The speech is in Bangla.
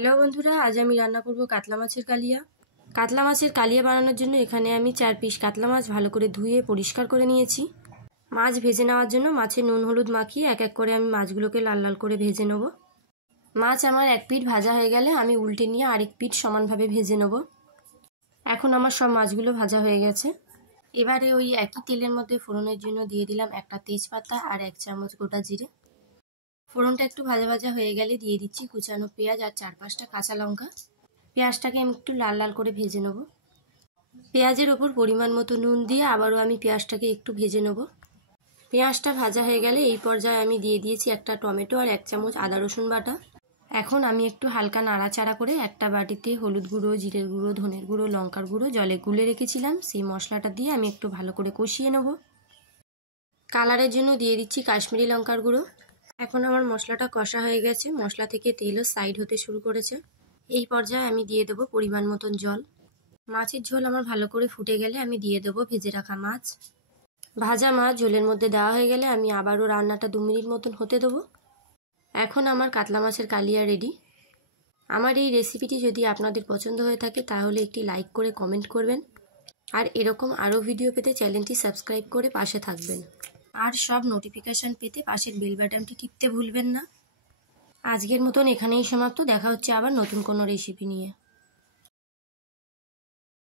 হ্যালো বন্ধুরা, আজ আমি রান্না করব কাতলা মাছের কালিয়া। কাতলা মাছের কালিয়া বানানোর জন্য এখানে আমি 4 পিস কাতলা মাছ ভালো করে ধুয়ে পরিষ্কার করে নিয়েছি। মাছ ভেজে নেওয়ার জন্য মাছে নুন হলুদ মাখিয়ে এক এক করে আমি মাছগুলোকে লাল লাল করে ভেজে নেব। মাছ আমার এক পিঠ ভাজা হয়ে গেলে আমি উল্টে নিয়ে আরেক পিঠ সমানভাবে ভেজে নেব। এখন আমার সব মাছগুলো ভাজা হয়ে গেছে। এবারে ওই একই তেলের মধ্যে ফোড়নের জন্য দিয়ে দিলাম একটা তেজপাতা আর 1 চামচ গোটা জিরে। ফোড়নটা একটু ভাজা ভাজা হয়ে গেলে দিয়ে দিচ্ছি কুচানো পেঁয়াজ আর 4-5টা কাঁচা লঙ্কা। পেঁয়াজটাকে আমি একটু লাল লাল করে ভেজে নেব। পেঁয়াজের ওপর পরিমাণ মতো নুন দিয়ে আবারও আমি পেঁয়াজটাকে একটু ভেজে নেব। পেঁয়াজটা ভাজা হয়ে গেলে এই পর্যায়ে আমি দিয়ে দিয়েছি একটা টমেটো আর 1 চামচ আদা রসুন বাটা। এখন আমি একটু হালকা নাড়াচাড়া করে একটা বাটিতে হলুদ গুঁড়ো, জিরের গুঁড়ো, ধনের গুঁড়ো, লঙ্কার গুঁড়ো জলে গুলে রেখেছিলাম সেই মশলাটা দিয়ে আমি একটু ভালো করে কষিয়ে নেব। কালারের জন্য দিয়ে দিচ্ছি কাশ্মীরি লঙ্কার গুঁড়ো। এখন আমার মশলাটা কষা হয়ে গেছে, মশলা থেকে তেলও সাইড হতে শুরু করেছে। এই পর্যায়ে আমি দিয়ে দেবো পরিমাণ মতন জল। মাছের ঝোল আমার ভালো করে ফুটে গেলে আমি দিয়ে দেবো ভেজে রাখা মাছ। ভাজা মাছ ঝোলের মধ্যে দেওয়া হয়ে গেলে আমি আবারও রান্নাটা 2 মিনিট মতন হতে দেবো। এখন আমার কাতলা মাছের কালিয়া রেডি। আমার এই রেসিপিটি যদি আপনাদের পছন্দ হয়ে থাকে তাহলে একটি লাইক করে কমেন্ট করবেন, আর এরকম আরও ভিডিও পেতে চ্যানেলটি সাবস্ক্রাইব করে পাশে থাকবেন, আর সব নোটিফিকেশান পেতে পাশের বেল বাটনটি টিপতে ভুলবেন না। আজকের মতন এখানেই সমাপ্ত। দেখা হচ্ছে আবার নতুন কোনো রেসিপি নিয়ে।